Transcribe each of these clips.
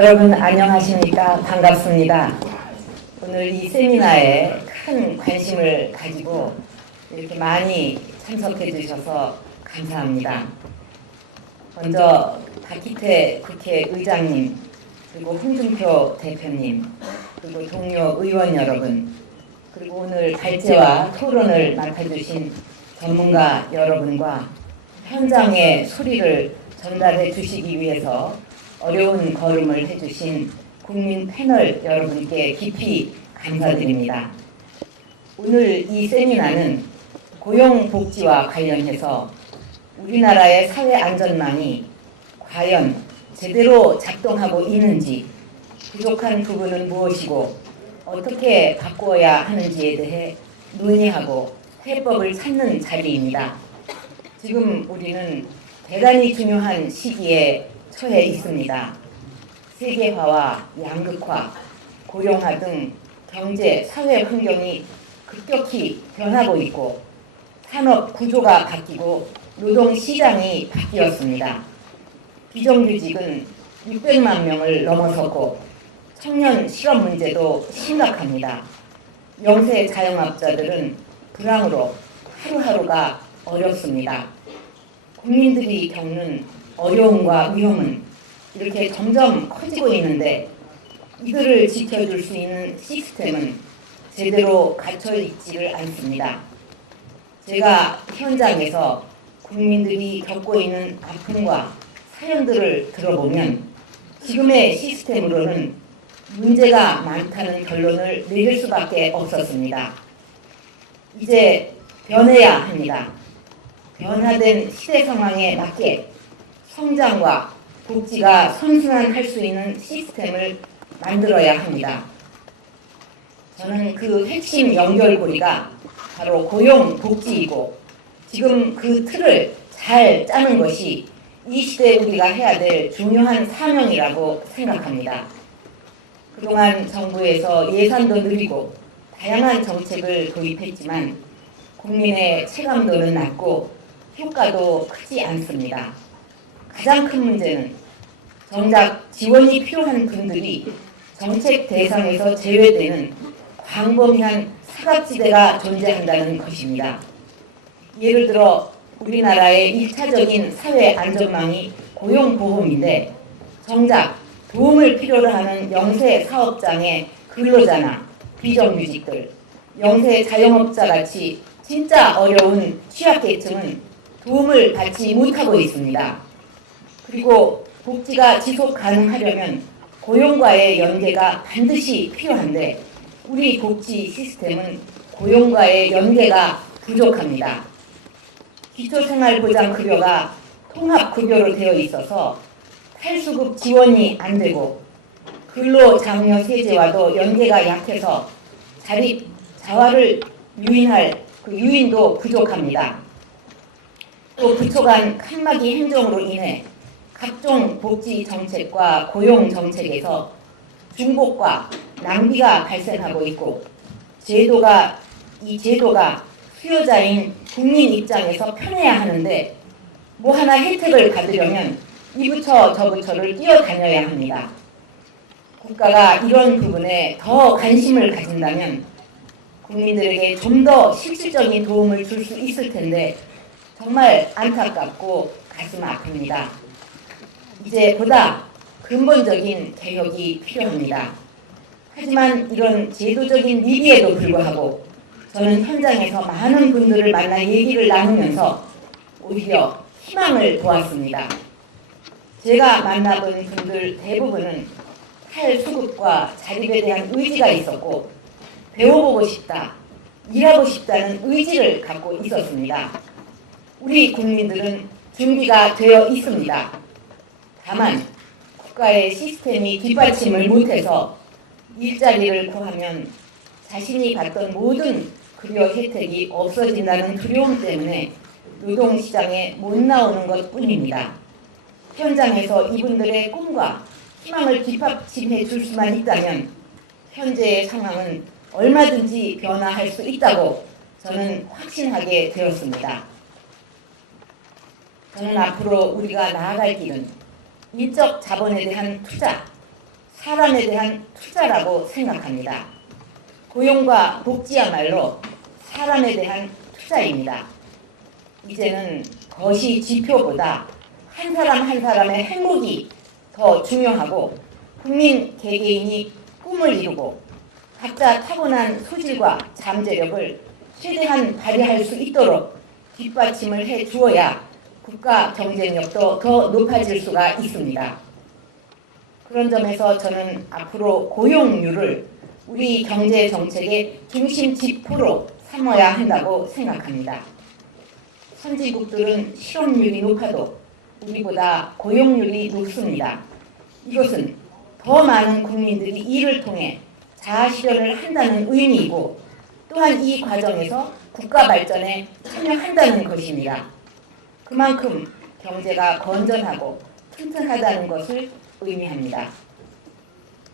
여러분 안녕하십니까? 반갑습니다. 오늘 이 세미나에 큰 관심을 가지고 이렇게 많이 참석해 주셔서 감사합니다. 먼저 박기태 국회의장님, 그리고 홍준표 대표님, 그리고 동료 의원 여러분, 그리고 오늘 발제와 토론을 맡아주신 전문가 여러분과 현장의 소리를 전달해 주시기 위해서 어려운 걸음을 해주신 국민 패널 여러분께 깊이 감사드립니다. 오늘 이 세미나는 고용복지와 관련해서 우리나라의 사회안전망이 과연 제대로 작동하고 있는지, 부족한 부분은 무엇이고 어떻게 바꾸어야 하는지에 대해 논의하고 해법을 찾는 자리입니다. 지금 우리는 대단히 중요한 시기에 처해 있습니다. 세계화와 양극화, 고령화 등 경제, 사회 환경이 급격히 변하고 있고 산업 구조가 바뀌고 노동 시장이 바뀌었습니다. 비정규직은 600만 명을 넘어섰고 청년 실업 문제도 심각합니다. 영세 자영업자들은 불황으로 하루하루가 어렵습니다. 국민들이 겪는 어려움과 위험은 이렇게 점점 커지고 있는데 이들을 지켜줄 수 있는 시스템은 제대로 갖춰 있지를 않습니다. 제가 현장에서 국민들이 겪고 있는 아픔과 사연들을 들어보면 지금의 시스템으로는 문제가 많다는 결론을 내릴 수밖에 없었습니다. 이제 변해야 합니다. 변화된 시대 상황에 맞게 성장과 복지가 선순환할 수 있는 시스템을 만들어야 합니다. 저는 그 핵심 연결고리가 바로 고용복지이고 지금 그 틀을 잘 짜는 것이 이 시대에 우리가 해야 될 중요한 사명이라고 생각합니다. 그동안 정부에서 예산도 늘리고 다양한 정책을 도입했지만 국민의 체감도는 낮고 효과도 크지 않습니다. 가장 큰 문제는 정작 지원이 필요한 분들이 정책 대상에서 제외되는 광범위한 사각지대가 존재한다는 것입니다. 예를 들어 우리나라의 1차적인 사회 안전망이 고용보험인데 정작 도움을 필요로 하는 영세 사업장의 근로자나 비정규직들, 영세 자영업자 같이 진짜 어려운 취약계층은 도움을 받지 못하고 있습니다. 그리고 복지가 지속 가능하려면 고용과의 연계가 반드시 필요한데 우리 복지 시스템은 고용과의 연계가 부족합니다. 기초생활보장급여가 통합급여로 되어 있어서 탈수급 지원이 안 되고 근로장려 세제와도 연계가 약해서 자립, 자활을 유인할 그 유인도 부족합니다. 또 부처 간 칸막이 행정으로 인해 각종 복지 정책과 고용 정책에서 중복과 낭비가 발생하고 있고 이 제도가 수요자인 국민 입장에서 편해야 하는데 뭐 하나 혜택을 받으려면 이 부처 저 부처를 뛰어다녀야 합니다. 국가가 이런 부분에 더 관심을 가진다면 국민들에게 좀 더 실질적인 도움을 줄 수 있을 텐데 정말 안타깝고 가슴 아픕니다. 이제 보다 근본적인 개혁이 필요합니다. 하지만 이런 제도적인 위기에도 불구하고 저는 현장에서 많은 분들을 만나 얘기를 나누면서 오히려 희망을 보았습니다. 제가 만나본 분들 대부분은 탈수급과 자립에 대한 의지가 있었고 배워보고 싶다, 일하고 싶다는 의지를 갖고 있었습니다. 우리 국민들은 준비가 되어 있습니다. 다만 국가의 시스템이 뒷받침을 못해서 일자리를 구하면 자신이 받던 모든 급여 혜택이 없어진다는 두려움 때문에 노동시장에 못 나오는 것뿐입니다. 현장에서 이분들의 꿈과 희망을 뒷받침해 줄 수만 있다면 현재의 상황은 얼마든지 변화할 수 있다고 저는 확신하게 되었습니다. 저는 앞으로 우리가 나아갈 길은 인적 자본에 대한 투자, 사람에 대한 투자라고 생각합니다. 고용과 복지야말로 사람에 대한 투자입니다. 이제는 거시 지표보다 한 사람 한 사람의 행복이 더 중요하고 국민 개개인이 꿈을 이루고 각자 타고난 소질과 잠재력을 최대한 발휘할 수 있도록 뒷받침을 해 주어야 국가 경쟁력도 더 높아질 수가 있습니다. 그런 점에서 저는 앞으로 고용률을 우리 경제 정책의 중심 지표로 삼아야 한다고 생각합니다. 선진국들은 실업률이 높아도 우리보다 고용률이 높습니다. 이것은 더 많은 국민들이 이를 통해 자아실현을 한다는 의미이고 또한 이 과정에서 국가 발전에 참여한다는 것입니다. 그만큼 경제가 건전하고 튼튼하다는 것을 의미합니다.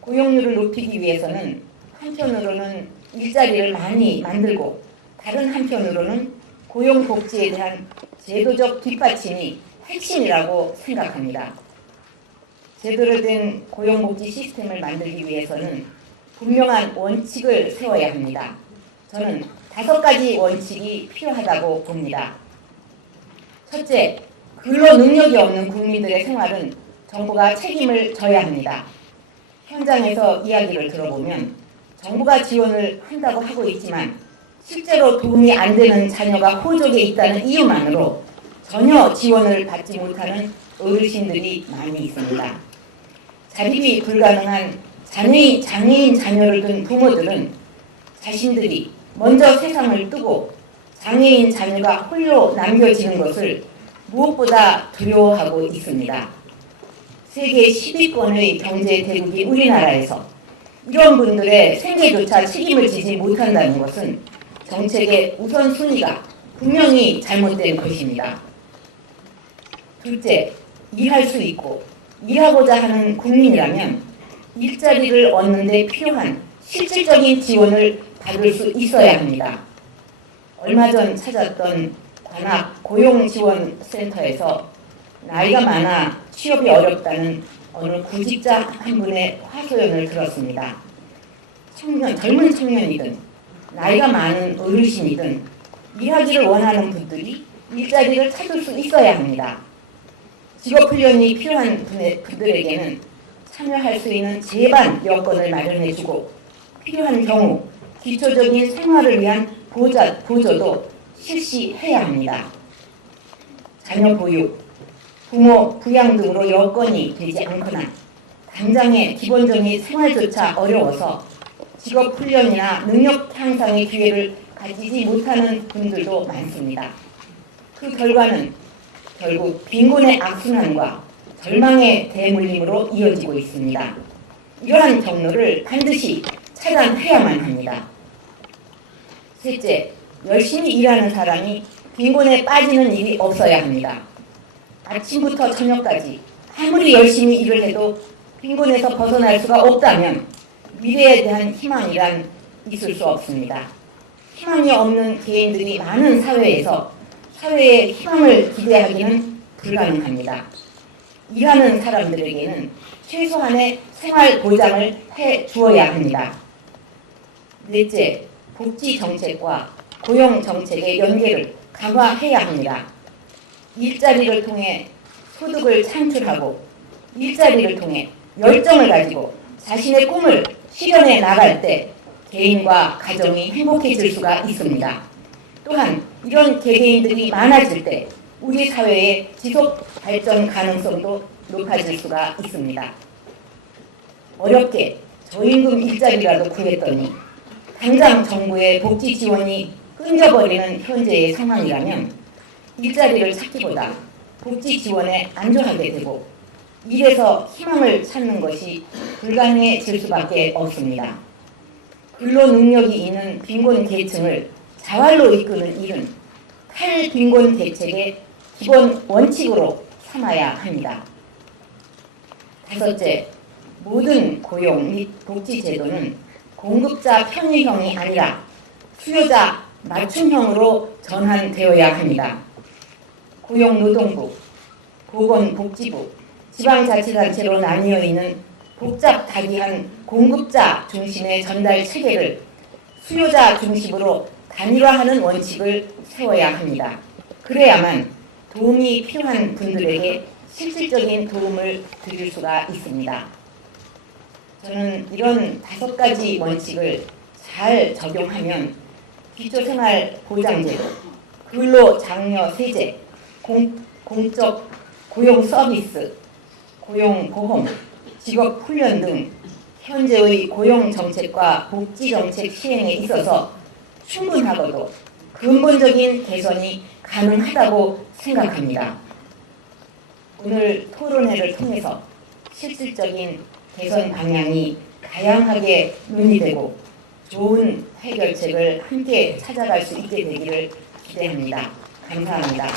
고용률을 높이기 위해서는 한편으로는 일자리를 많이 만들고 다른 한편으로는 고용복지에 대한 제도적 뒷받침이 핵심이라고 생각합니다. 제대로 된 고용복지 시스템을 만들기 위해서는 분명한 원칙을 세워야 합니다. 저는 5가지 원칙이 필요하다고 봅니다. 첫째, 근로 능력이 없는 국민들의 생활은 정부가 책임을 져야 합니다. 현장에서 이야기를 들어보면 정부가 지원을 한다고 하고 있지만 실제로 도움이 안 되는 자녀가 호적에 있다는 이유만으로 전혀 지원을 받지 못하는 어르신들이 많이 있습니다. 자립이 불가능한 장애인 자녀를 둔 부모들은 자신들이 먼저 세상을 뜨고 장애인 자녀가 홀로 남겨지는 것을 무엇보다 두려워하고 있습니다. 세계 10위권의 경제 대국이 우리나라에서 이런 분들의 생계조차 책임을 지지 못한다는 것은 정책의 우선순위가 분명히 잘못된 것입니다. 둘째, 일할 수 있고 일하고자 하는 국민이라면 일자리를 얻는 데 필요한 실질적인 지원을 받을 수 있어야 합니다. 얼마 전 찾았던 관악 고용지원센터에서 나이가 많아 취업이 어렵다는 어느 구직자 한 분의 화소연을 들었습니다. 젊은 청년이든 나이가 많은 어르신이든 일하기를 원하는 분들이 일자리를 찾을 수 있어야 합니다. 직업훈련이 필요한 분들에게는 참여할 수 있는 제반 여건을 마련해주고 필요한 경우 기초적인 생활을 위한 보조도 실시해야 합니다. 자녀 보육, 부모 부양 등으로 여건이 되지 않거나 당장의 기본적인 생활조차 어려워서 직업훈련이나 능력 향상의 기회를 가지지 못하는 분들도 많습니다. 그 결과는 결국 빈곤의 악순환과 절망의 대물림으로 이어지고 있습니다. 이러한 경로를 반드시 차단해야만 합니다. 셋째, 열심히 일하는 사람이 빈곤에 빠지는 일이 없어야 합니다. 아침부터 저녁까지 아무리 열심히 일을 해도 빈곤에서 벗어날 수가 없다면 미래에 대한 희망이란 있을 수 없습니다. 희망이 없는 개인들이 많은 사회에서 사회의 희망을 기대하기는 불가능합니다. 일하는 사람들에게는 최소한의 생활 보장을 해 주어야 합니다. 넷째, 복지 정책과 고용 정책의 연계를 강화해야 합니다. 일자리를 통해 소득을 창출하고 일자리를 통해 열정을 가지고 자신의 꿈을 실현해 나갈 때 개인과 가정이 행복해질 수가 있습니다. 또한 이런 개개인들이 많아질 때 우리 사회의 지속 발전 가능성도 높아질 수가 있습니다. 어렵게 저임금 일자리라도 구했더니 당장 정부의 복지 지원이 끊겨버리는 현재의 상황이라면 일자리를 찾기보다 복지 지원에 안주하게 되고 일에서 희망을 찾는 것이 불가능해질 수밖에 없습니다. 근로 능력이 있는 빈곤 계층을 자활로 이끄는 일은 탈빈곤 대책의 기본 원칙으로 삼아야 합니다. 다섯째, 모든 고용 및 복지 제도는 공급자 편의형이 아니라 수요자 맞춤형으로 전환되어야 합니다. 고용노동부, 보건복지부, 지방자치단체로 나뉘어 있는 복잡다기한 공급자 중심의 전달 체계를 수요자 중심으로 단일화하는 원칙을 세워야 합니다. 그래야만 도움이 필요한 분들에게 실질적인 도움을 드릴 수가 있습니다. 저는 이런 5가지 원칙을 잘 적용하면 기초생활보장제도, 근로장려세제, 공적 고용서비스, 고용보험, 직업훈련 등 현재의 고용정책과 복지정책 시행에 있어서 충분하고도 근본적인 개선이 가능하다고 생각합니다. 오늘 토론회를 통해서 실질적인 개선 방향이 다양하게 논의되고 좋은 해결책을 함께 찾아갈 수 있게 되기를 기대합니다. 감사합니다.